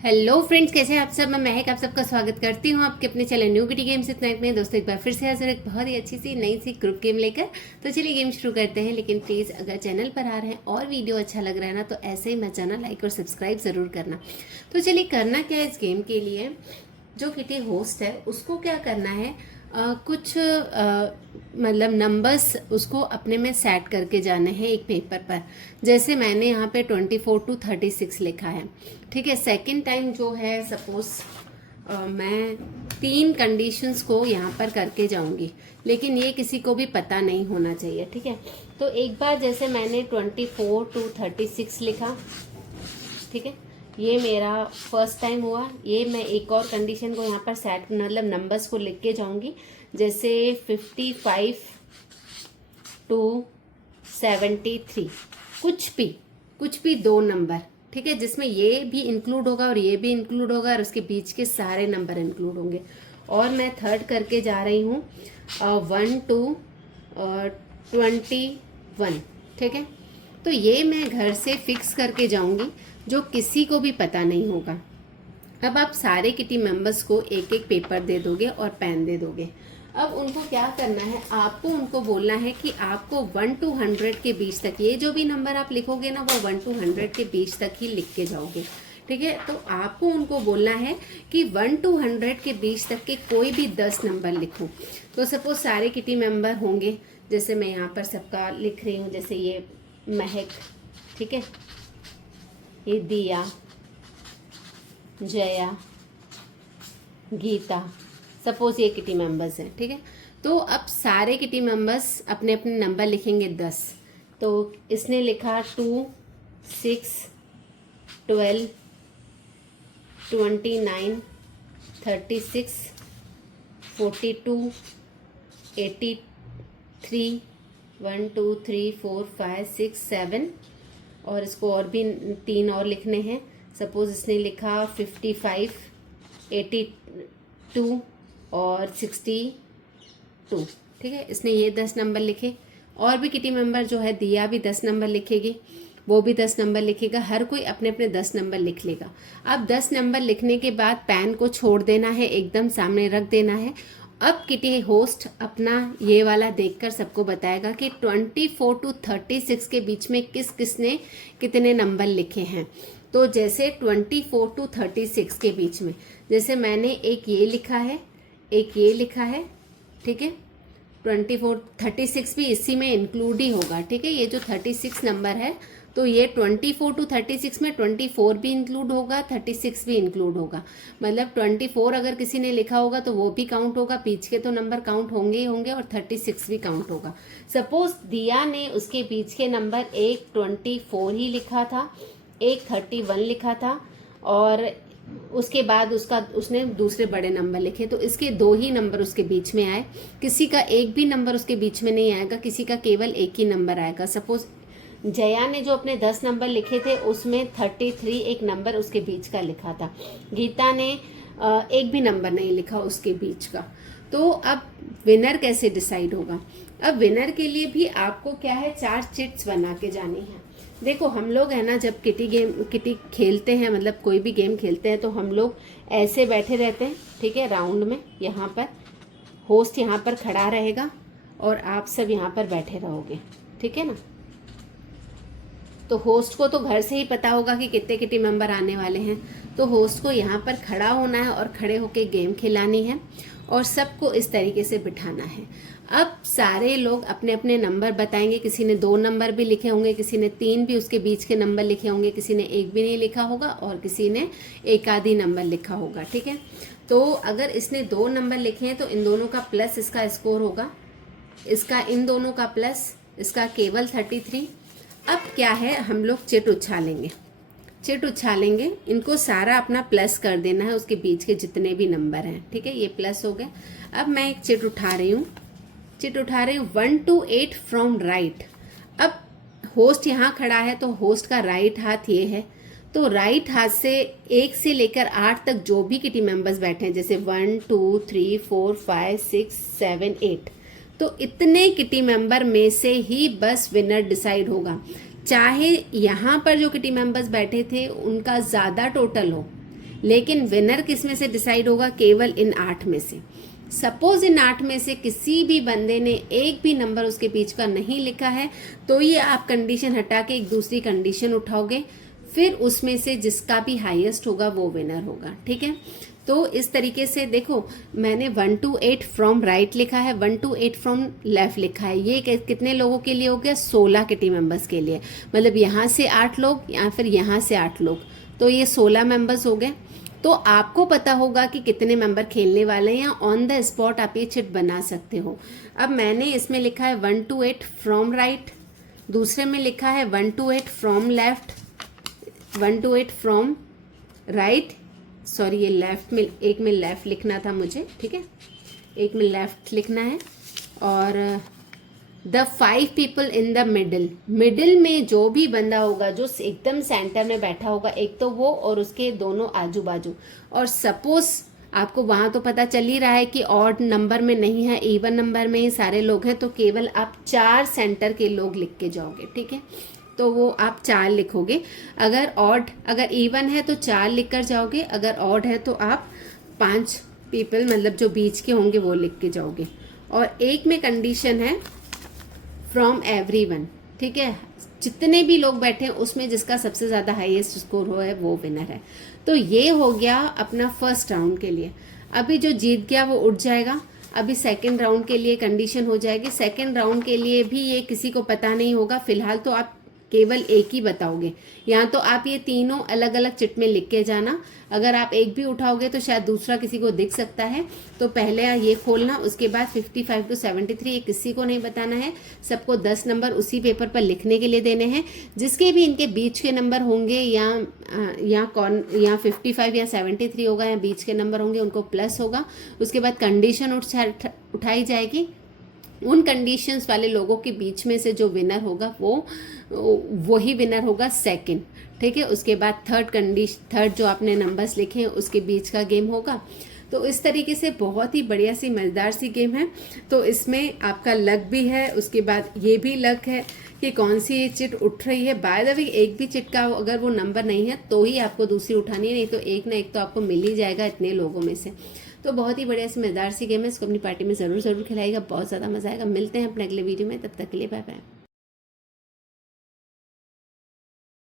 Hello friends, कैसे हैं आप सब। मैं महक आप सबका स्वागत करती हूं आपके अपने चैनल न्यू किटी गेम्स इस नाइट में। दोस्तों एक बार फिर से हाजिर एक बहुत ही अच्छी सी नई सी ग्रुप गेम लेकर। तो चलिए गेम शुरू करते हैं। लेकिन प्लीज़ अगर चैनल पर आ रहे हैं और वीडियो अच्छा लग रहा है ना, तो ऐसे ही मत जाना, लाइक और सब्सक्राइब ज़रूर करना। तो चलिए करना क्या है इस गेम के लिए, जो किटी होस्ट है उसको क्या करना है, कुछ मतलब नंबर्स उसको अपने में सेट करके जाने हैं एक पेपर पर। जैसे मैंने यहाँ पे 24 to 36 लिखा है, ठीक है। सेकंड टाइम जो है सपोज मैं 3 कंडीशंस को यहाँ पर करके जाऊँगी, लेकिन ये किसी को भी पता नहीं होना चाहिए, ठीक है। तो एक बार जैसे मैंने 24 to 36 लिखा, ठीक है, ये मेरा फर्स्ट टाइम हुआ। ये मैं एक और कंडीशन को यहाँ पर सेट मतलब नंबर्स को लिख के जाऊँगी, जैसे 55 to 73, कुछ भी 2 नंबर, ठीक है, जिसमें ये भी इंक्लूड होगा और ये भी इंक्लूड होगा और उसके बीच के सारे नंबर इंक्लूड होंगे। और मैं थर्ड करके जा रही हूँ 1 to 21, ठीक है। तो ये मैं घर से फिक्स करके जाऊंगी, जो किसी को भी पता नहीं होगा। अब आप सारे किटी मेंबर्स को एक एक पेपर दे दोगे और पेन दे दोगे। अब उनको क्या करना है, आपको उनको बोलना है कि आपको 1 to 100 के बीच तक, ये जो भी नंबर आप लिखोगे ना, वो 1 to 100 के बीच तक ही लिख के जाओगे, ठीक है। तो आपको उनको बोलना है कि 1 to 100 के बीच तक के कोई भी 10 नंबर लिखो। तो सपोज सारे किटी मेंबर होंगे, जैसे मैं यहाँ पर सबका लिख रही हूँ, जैसे ये महक, ठीक है, ये दिया, जया, गीता, सपोज ये किटी मेंबर्स हैं, ठीक है। तो अब सारे किटी मेंबर्स अपने अपने नंबर लिखेंगे 10। तो इसने लिखा 2, 6, 12, 29, 36, 42, 83, 1 2 3 4 5 6 7, और इसको और भी 3 और लिखने हैं। सपोज इसने लिखा 55, 82 और 62, ठीक है। इसने ये 10 नंबर लिखे। और भी किटी मेंबर जो है, दिया भी 10 नंबर लिखेगी, वो भी 10 नंबर लिखेगा। हर कोई अपने अपने 10 नंबर लिख लेगा। अब 10 नंबर लिखने के बाद पेन को छोड़ देना है, एकदम सामने रख देना है। अब किटी होस्ट अपना ये वाला देखकर सबको बताएगा कि 24 to 36 के बीच में किस किसने कितने नंबर लिखे हैं। तो जैसे 24 to 36 के बीच में, जैसे मैंने एक ये लिखा है, एक ये लिखा है, ठीक है। 24, 36 भी इसी में इंक्लूड ही होगा, ठीक है। ये जो 36 नंबर है, तो ये 24 to 36 में 24 भी इंक्लूड होगा, 36 भी इंक्लूड होगा। मतलब 24 अगर किसी ने लिखा होगा तो वो भी काउंट होगा, बीच के तो नंबर काउंट होंगे ही होंगे, और 36 भी काउंट होगा। सपोज दिया ने उसके बीच के नंबर एक 24 ही लिखा था, एक 31 लिखा था, और उसके बाद उसने दूसरे बड़े नंबर लिखे। तो इसके 2 ही नंबर उसके बीच में आए, किसी का एक भी नंबर उसके बीच में नहीं आएगा, किसी का केवल एक ही नंबर आएगा। सपोज जया ने जो अपने 10 नंबर लिखे थे, उसमें 33 एक नंबर उसके बीच का लिखा था। गीता ने एक भी नंबर नहीं लिखा उसके बीच का। तो अब विनर कैसे डिसाइड होगा। अब विनर के लिए भी आपको क्या है, 4 चिट्स बना के जानी है। देखो हम लोग है ना, जब किटी खेलते हैं, मतलब कोई भी गेम खेलते हैं, तो हम लोग ऐसे बैठे रहते हैं, ठीक है, राउंड में। यहाँ पर होस्ट यहाँ पर खड़ा रहेगा और आप सब यहाँ पर बैठे रहोगे, ठीक है ना। तो होस्ट को तो घर से ही पता होगा कि कितने किटी मेंबर आने वाले हैं। तो होस्ट को यहाँ पर खड़ा होना है और खड़े होके गेम खिलानी है, और सबको इस तरीके से बिठाना है। अब सारे लोग अपने अपने नंबर बताएंगे। किसी ने 2 नंबर भी लिखे होंगे, किसी ने 3 भी उसके बीच के नंबर लिखे होंगे, किसी ने 1 भी नहीं लिखा होगा, और किसी ने एक आधी नंबर लिखा होगा, ठीक है। तो अगर इसने 2 नंबर लिखे हैं, तो इन दोनों का प्लस इसका स्कोर होगा, इसका इन दोनों का प्लस इसका केवल 33। अब क्या है, हम लोग चिट उछालेंगे, इनको सारा अपना प्लस कर देना है, उसके बीच के जितने भी नंबर हैं, ठीक है। ये प्लस हो गए। अब मैं एक चिट उठा रही हूँ 1 to 8 फ्रॉम राइट। अब होस्ट यहाँ खड़ा है, तो होस्ट का राइट हाथ ये है, तो राइट हाथ से 1 से लेकर 8 तक जो भी किटी मेंबर्स बैठे हैं, जैसे 1 2 3 4 5 6 7 8, तो इतने किटी मेंबर में से ही बस विनर डिसाइड होगा। चाहे यहाँ पर जो किटी मेंबर्स बैठे थे उनका ज़्यादा टोटल हो, लेकिन विनर किस में से डिसाइड होगा, केवल इन 8 में से। सपोज इन 8 में से किसी भी बंदे ने एक भी नंबर उसके बीच का नहीं लिखा है, तो ये आप कंडीशन हटा के एक दूसरी कंडीशन उठाओगे, फिर उसमें से जिसका भी हाईएस्ट होगा वो विनर होगा। ठीक है, तो इस तरीके से देखो, मैंने 1 to 8 फ्रॉम राइट लिखा है, 1 to 8 फ्रॉम लेफ्ट लिखा है। ये कितने लोगों के लिए हो गया, 16 किटी मेंबर्स के लिए। मतलब यहाँ से 8 लोग या फिर यहाँ से 8 लोग, तो ये 16 मेंबर्स हो गए। तो आपको पता होगा कि कितने मेंबर खेलने वाले हैं, या ऑन द स्पॉट आप ये चिट बना सकते हो। अब मैंने इसमें लिखा है 1 to 8 फ्रॉम राइट, दूसरे में लिखा है 1 to 8 from left, 1 to 8 from right, sorry ये लेफ्ट में, एक में लेफ्ट लिखना था मुझे, ठीक है, एक में लेफ्ट लिखना है। और the 5 people in the middle, middle में जो भी बंदा होगा जो एकदम सेंटर में बैठा होगा, एक तो वो और उसके दोनों आजू बाजू। और सपोज आपको वहाँ तो पता चल ही रहा है कि ऑड नंबर में नहीं है, इवन नंबर में ही सारे लोग हैं, तो केवल आप 4 सेंटर के लोग लिख के जाओगे। ठीक है, तो वो आप 4 लिखोगे। अगर इवन है तो 4 लिख कर जाओगे, अगर ऑड है तो आप 5 पीपल मतलब जो बीच के होंगे वो लिख के जाओगे। और एक में कंडीशन है फ्रॉम एवरीवन, ठीक है, जितने भी लोग बैठे हैं उसमें जिसका सबसे ज़्यादा हाईएस्ट स्कोर हो है वो विनर है। तो ये हो गया अपना फर्स्ट राउंड के लिए। अभी जो जीत गया वो उठ जाएगा। अभी सेकंड राउंड के लिए कंडीशन हो जाएगी। सेकंड राउंड के लिए भी ये किसी को पता नहीं होगा, फिलहाल तो आप केवल एक ही बताओगे। यहाँ तो आप ये तीनों अलग अलग चिट में लिख के जाना। अगर आप एक भी उठाओगे तो शायद दूसरा किसी को दिख सकता है, तो पहले ये खोलना, उसके बाद 55 to 73 ये किसी को नहीं बताना है। सबको 10 नंबर उसी पेपर पर लिखने के लिए देने हैं। जिसके भी इनके बीच के नंबर होंगे या 55 या 73 होगा या बीच के नंबर होंगे, उनको प्लस होगा। उसके बाद कंडीशन उठाई जाएगी। उन कंडीशंस वाले लोगों के बीच में से जो विनर होगा वो ही विनर होगा सेकंड। ठीक है, उसके बाद थर्ड जो आपने नंबर्स लिखे हैं उसके बीच का गेम होगा। तो इस तरीके से बहुत ही बढ़िया सी मज़ेदार सी गेम है। तो इसमें आपका लक भी है, उसके बाद ये भी लक है कि कौन सी चिट उठ रही है। बाय द वे एक भी चिट का अगर वो नंबर नहीं है तो ही आपको दूसरी उठानी है, नहीं तो एक ना एक तो आपको मिल ही जाएगा इतने लोगों में से। तो बहुत ही बढ़िया सी मज़ेदार सी गेम है, इसको अपनी पार्टी में ज़रूर खिलाइएगा, बहुत ज़्यादा मज़ा आएगा। मिलते हैं अपने अगले वीडियो में, तब तक के लिए बाय बाय।